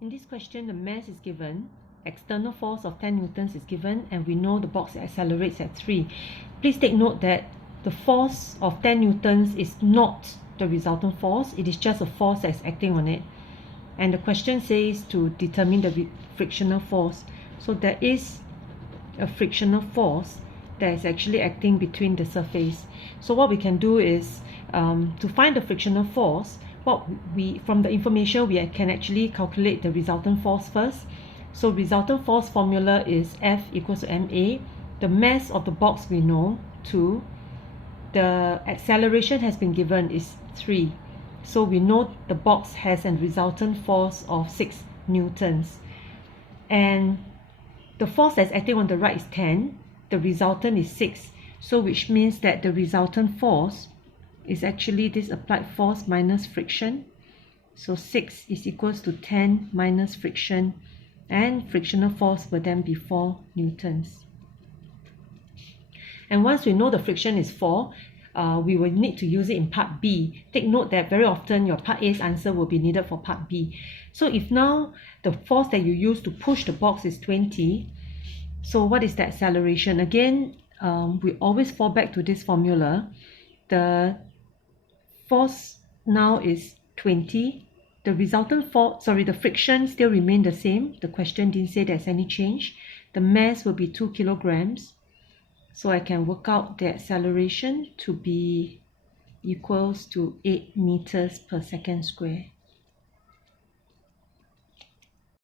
In this question, the mass is given, external force of 10 newtons is given, and we know the box accelerates at 3. Please take note that the force of 10 newtons is not the resultant force, it is just a force that's acting on it. And the question says to determine the frictional force. So there is a frictional force that is actually acting between the surface. So what we can do is to find the frictional force, from the information we can actually calculate the resultant force first. So resultant force formula is F equals to ma. The mass of the box we know 2. The acceleration has been given is 3. So we know the box has a resultant force of 6 newtons. And the force that's acting on the right is 10. The resultant is 6. So which means that the resultant force is actually this applied force minus friction. So 6 is equals to 10 minus friction, and frictional force will then be 4 newtons. And once we know the friction is 4, we will need to use it in part B. Take note that very often your part A's answer will be needed for part B. So if now the force that you use to push the box is 20, so what is the acceleration? Again, we always fall back to this formula. The force now is 20. The resultant force, the friction still remain the same. The question didn't say there's any change. The mass will be 2 kilograms. So I can work out the acceleration to be equals to 8 meters per second square.